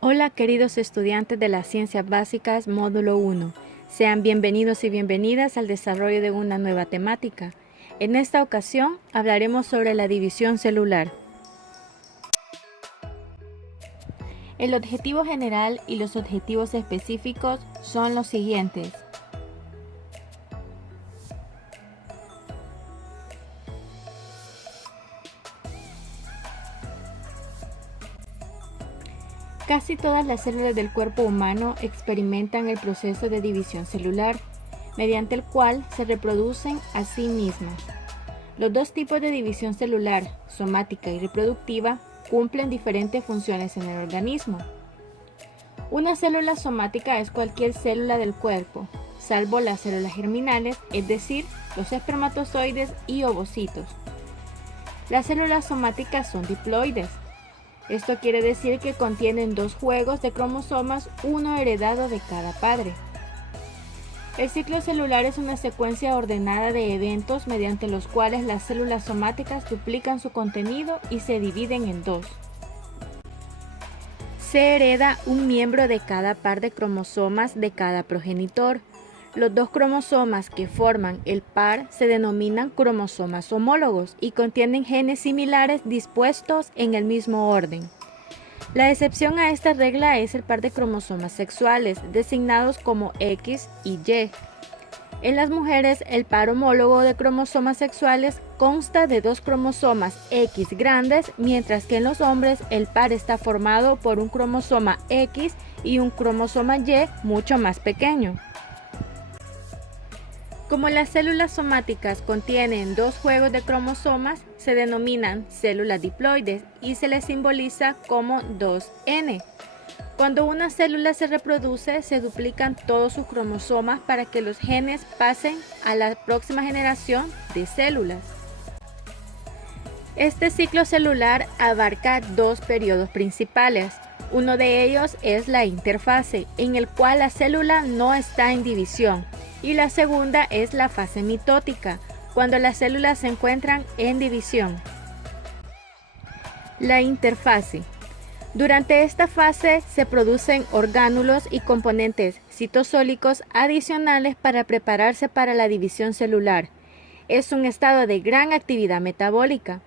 Hola queridos estudiantes de las Ciencias Básicas Módulo 1. Sean bienvenidos y bienvenidas al desarrollo de una nueva temática. En esta ocasión hablaremos sobre la división celular. El objetivo general y los objetivos específicos son los siguientes. Casi todas las células del cuerpo humano experimentan el proceso de división celular, mediante el cual se reproducen a sí mismas. Los dos tipos de división celular, somática y reproductiva, cumplen diferentes funciones en el organismo. Una célula somática es cualquier célula del cuerpo, salvo las células germinales, es decir, los espermatozoides y ovocitos. Las células somáticas son diploides. Esto quiere decir que contienen dos juegos de cromosomas, uno heredado de cada padre. El ciclo celular es una secuencia ordenada de eventos mediante los cuales las células somáticas duplican su contenido y se dividen en dos. Se hereda un miembro de cada par de cromosomas de cada progenitor. Los dos cromosomas que forman el par se denominan cromosomas homólogos y contienen genes similares dispuestos en el mismo orden. La excepción a esta regla es el par de cromosomas sexuales, designados como X y Y. En las mujeres, el par homólogo de cromosomas sexuales consta de dos cromosomas X grandes, mientras que en los hombres el par está formado por un cromosoma X y un cromosoma Y mucho más pequeño. Como las células somáticas contienen dos juegos de cromosomas, se denominan células diploides y se les simboliza como 2N. Cuando una célula se reproduce, se duplican todos sus cromosomas para que los genes pasen a la próxima generación de células. Este ciclo celular abarca dos periodos principales. Uno de ellos es la interfase, en el cual la célula no está en división, y la segunda es la fase mitótica, cuando las células se encuentran en división. La interfase. Durante esta fase se producen orgánulos y componentes citosólicos adicionales para prepararse para la división celular. Es un estado de gran actividad metabólica.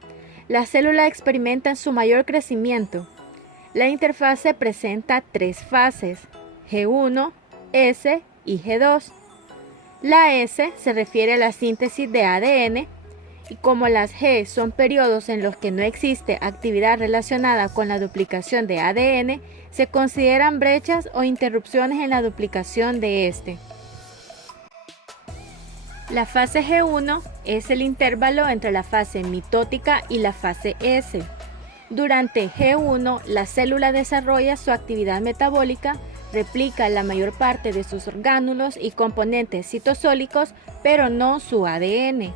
La célula experimenta su mayor crecimiento. La interfase presenta tres fases: G1, S y G2. La S se refiere a la síntesis de ADN, y como las G son periodos en los que no existe actividad relacionada con la duplicación de ADN, se consideran brechas o interrupciones en la duplicación de este. La fase G1 es el intervalo entre la fase mitótica y la fase S. Durante G1, la célula desarrolla su actividad metabólica, replica la mayor parte de sus orgánulos y componentes citosólicos, pero no su ADN.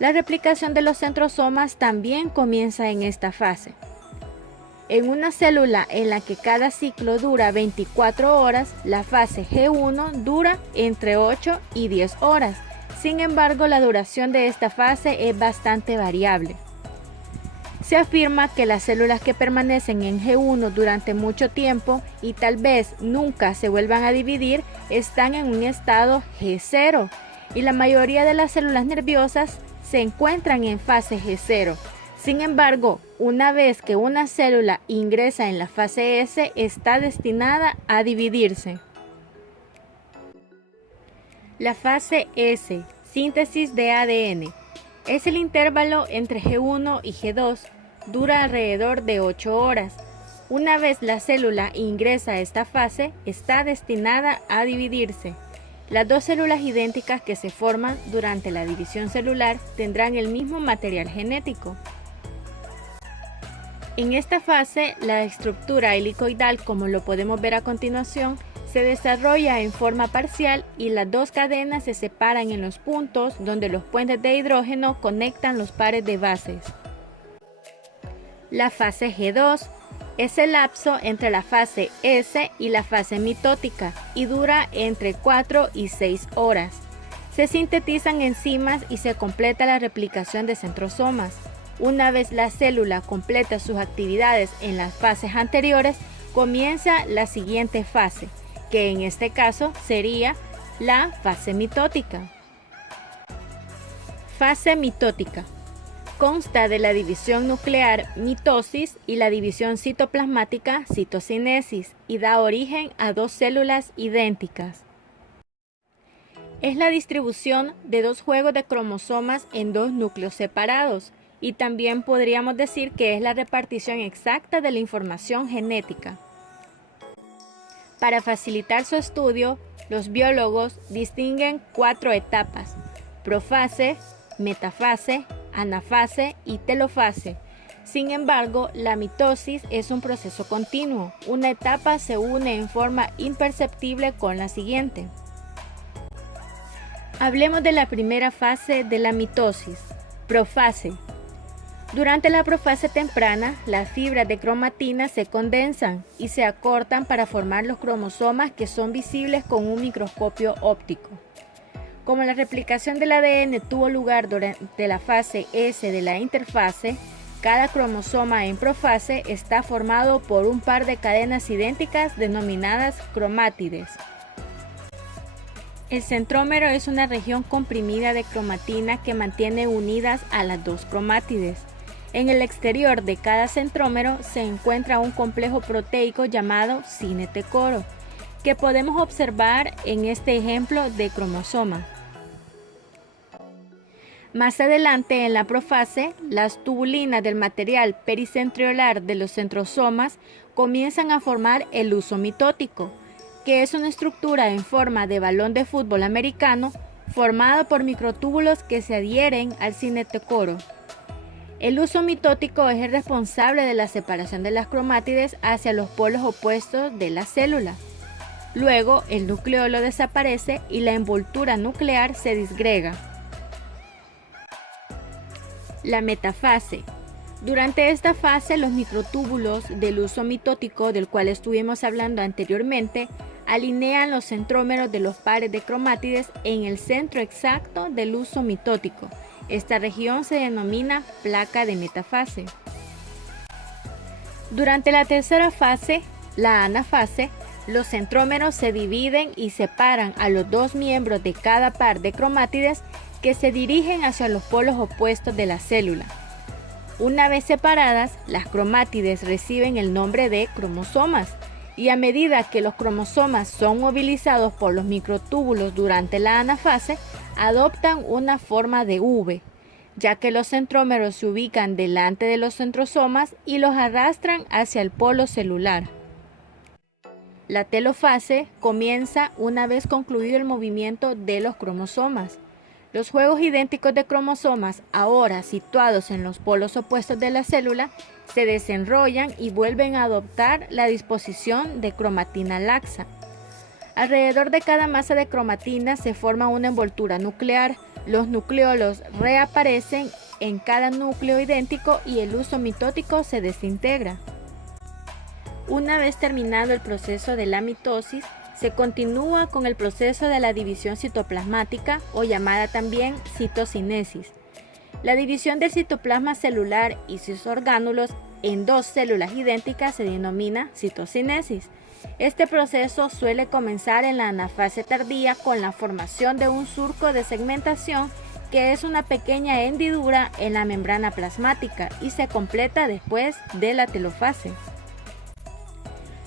La replicación de los centrosomas también comienza en esta fase. En una célula en la que cada ciclo dura 24 horas, la fase G1 dura entre 8 y 10 horas. Sin embargo, la duración de esta fase es bastante variable. Se afirma que las células que permanecen en G1 durante mucho tiempo y tal vez nunca se vuelvan a dividir están en un estado G0, y la mayoría de las células nerviosas se encuentran en fase G0. Sin embargo, una vez que una célula ingresa en la fase S, está destinada a dividirse. La fase S, síntesis de ADN, es el intervalo entre G1 y G2, dura alrededor de 8 horas. Una vez la célula ingresa a esta fase, está destinada a dividirse. Las dos células idénticas que se forman durante la división celular tendrán el mismo material genético. En esta fase, la estructura helicoidal, como lo podemos ver a continuación, se desarrolla en forma parcial y las dos cadenas se separan en los puntos donde los puentes de hidrógeno conectan los pares de bases. La fase G2 es el lapso entre la fase S y la fase mitótica y dura entre 4 y 6 horas. Se sintetizan enzimas y se completa la replicación de centrosomas. Una vez la célula completa sus actividades en las fases anteriores, comienza la siguiente fase, que en este caso sería la fase mitótica. Fase mitótica. Consta de la división nuclear mitosis y la división citoplasmática citocinesis y da origen a dos células idénticas. Es la distribución de dos juegos de cromosomas en dos núcleos separados y también podríamos decir que es la repartición exacta de la información genética. Para facilitar su estudio, los biólogos distinguen 4 etapas: profase, metafase, anafase y telofase. Sin embargo, la mitosis es un proceso continuo. Una etapa se une en forma imperceptible con la siguiente. Hablemos de la primera fase de la mitosis, profase. Durante la profase temprana, las fibras de cromatina se condensan y se acortan para formar los cromosomas que son visibles con un microscopio óptico. Como la replicación del ADN tuvo lugar durante la fase S de la interfase, cada cromosoma en profase está formado por un par de cadenas idénticas denominadas cromátides. El centrómero es una región comprimida de cromatina que mantiene unidas a las dos cromátides. En el exterior de cada centrómero se encuentra un complejo proteico llamado cinetecoro, que podemos observar en este ejemplo de cromosoma. Más adelante en la profase, las tubulinas del material pericentriolar de los centrosomas comienzan a formar el huso mitótico, que es una estructura en forma de balón de fútbol americano formada por microtúbulos que se adhieren al cinetecoro. El huso mitótico es el responsable de la separación de las cromátides hacia los polos opuestos de la célula. Luego, el nucleolo desaparece y la envoltura nuclear se disgrega. La metafase. Durante esta fase, los microtúbulos del huso mitótico, del cual estuvimos hablando anteriormente, alinean los centrómeros de los pares de cromátides en el centro exacto del huso mitótico. Esta región se denomina placa de metafase. Durante la tercera fase, la anafase, los centrómeros se dividen y separan a los dos miembros de cada par de cromátides que se dirigen hacia los polos opuestos de la célula. Una vez separadas, las cromátides reciben el nombre de cromosomas, y a medida que los cromosomas son movilizados por los microtúbulos durante la anafase, adoptan una forma de V, ya que los centrómeros se ubican delante de los centrosomas y los arrastran hacia el polo celular. La telofase comienza una vez concluido el movimiento de los cromosomas. Los juegos idénticos de cromosomas, ahora situados en los polos opuestos de la célula, se desenrollan y vuelven a adoptar la disposición de cromatina laxa. Alrededor de cada masa de cromatina se forma una envoltura nuclear. Los nucleolos reaparecen en cada núcleo idéntico y el huso mitótico se desintegra. Una vez terminado el proceso de la mitosis, se continúa con el proceso de la división citoplasmática o llamada también citocinesis. La división del citoplasma celular y sus orgánulos en dos células idénticas se denomina citocinesis. Este proceso suele comenzar en la anafase tardía con la formación de un surco de segmentación que es una pequeña hendidura en la membrana plasmática y se completa después de la telofase.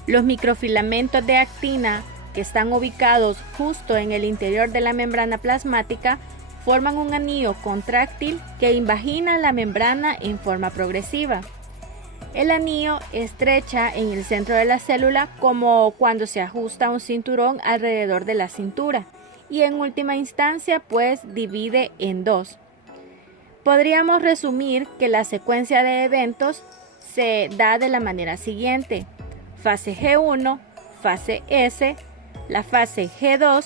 Los microfilamentos de actina que están ubicados justo en el interior de la membrana plasmática forman un anillo contráctil que invagina la membrana en forma progresiva. El anillo estrecha en el centro de la célula como cuando se ajusta un cinturón alrededor de la cintura y en última instancia pues divide en dos. Podríamos resumir que la secuencia de eventos se da de la manera siguiente: fase G1, fase S, la fase G2,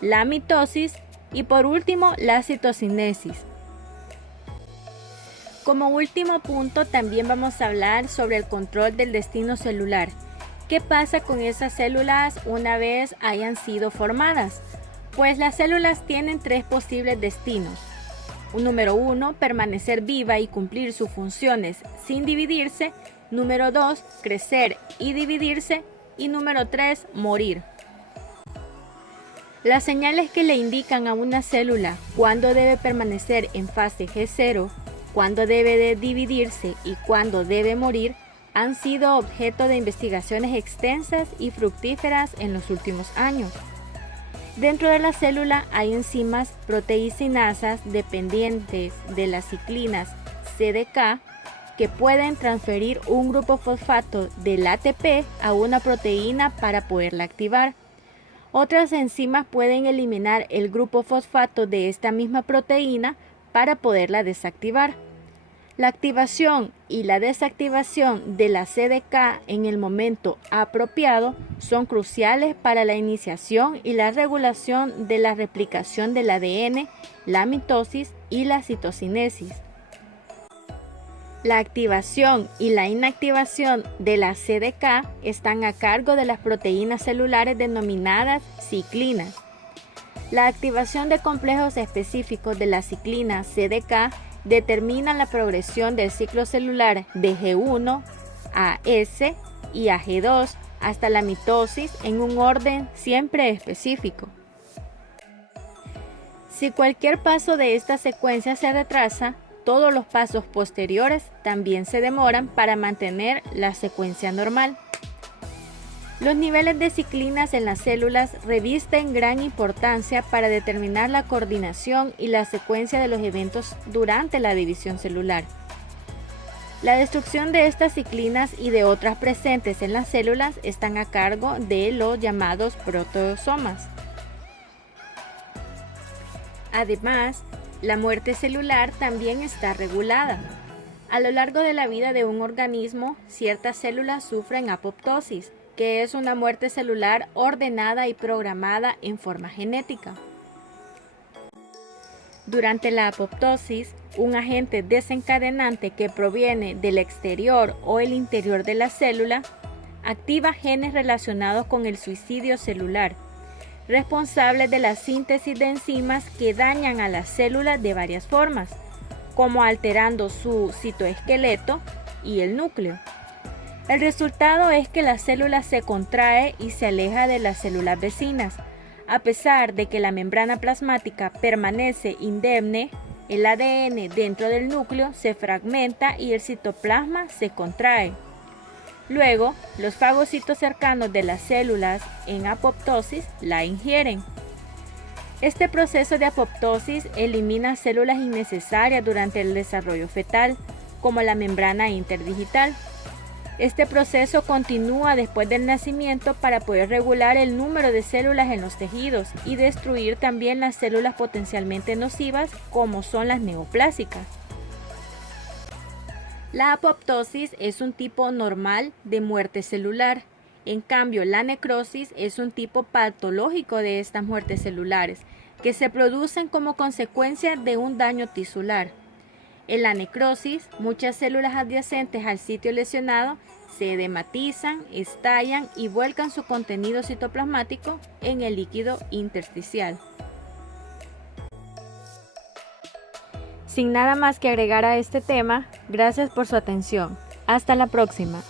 la mitosis y por último la citocinesis. Como último punto también vamos a hablar sobre el control del destino celular. ¿Qué pasa con esas células una vez hayan sido formadas? Pues las células tienen tres posibles destinos. Número 1, permanecer viva y cumplir sus funciones sin dividirse. Número 2, crecer y dividirse. Y número 3, morir. Las señales que le indican a una célula cuándo debe permanecer en fase G0, cuándo debe de dividirse y cuándo debe morir han sido objeto de investigaciones extensas y fructíferas en los últimos años. Dentro de la célula hay enzimas proteicinasas dependientes de las ciclinas CDK que pueden transferir un grupo fosfato del ATP a una proteína para poderla activar. Otras enzimas pueden eliminar el grupo fosfato de esta misma proteína para poderla desactivar. La activación y la desactivación de la CDK en el momento apropiado son cruciales para la iniciación y la regulación de la replicación del ADN, la mitosis y la citocinesis. La activación y la inactivación de la CDK están a cargo de las proteínas celulares denominadas ciclinas. La activación de complejos específicos de la ciclina CDK determina la progresión del ciclo celular de G1 a S y a G2 hasta la mitosis en un orden siempre específico. Si cualquier paso de esta secuencia se retrasa, todos los pasos posteriores también se demoran para mantener la secuencia normal. Los niveles de ciclinas en las células revisten gran importancia para determinar la coordinación y la secuencia de los eventos durante la división celular. La destrucción de estas ciclinas y de otras presentes en las células están a cargo de los llamados proteosomas. Además, la muerte celular también está regulada. A lo largo de la vida de un organismo, ciertas células sufren apoptosis, que es una muerte celular ordenada y programada en forma genética. Durante la apoptosis, un agente desencadenante que proviene del exterior o el interior de la célula activa genes relacionados con el suicidio celular, responsables de la síntesis de enzimas que dañan a las células de varias formas, como alterando su citoesqueleto y el núcleo. El resultado es que la célula se contrae y se aleja de las células vecinas. A pesar de que la membrana plasmática permanece indemne, el ADN dentro del núcleo se fragmenta y el citoplasma se contrae. Luego, los fagocitos cercanos de las células en apoptosis la ingieren. Este proceso de apoptosis elimina células innecesarias durante el desarrollo fetal, como la membrana interdigital. Este proceso continúa después del nacimiento para poder regular el número de células en los tejidos y destruir también las células potencialmente nocivas como son las neoplásicas. La apoptosis es un tipo normal de muerte celular. En cambio, la necrosis es un tipo patológico de estas muertes celulares que se producen como consecuencia de un daño tisular. En la necrosis, muchas células adyacentes al sitio lesionado se edematizan, estallan y vuelcan su contenido citoplasmático en el líquido intersticial. Sin nada más que agregar a este tema, gracias por su atención. Hasta la próxima.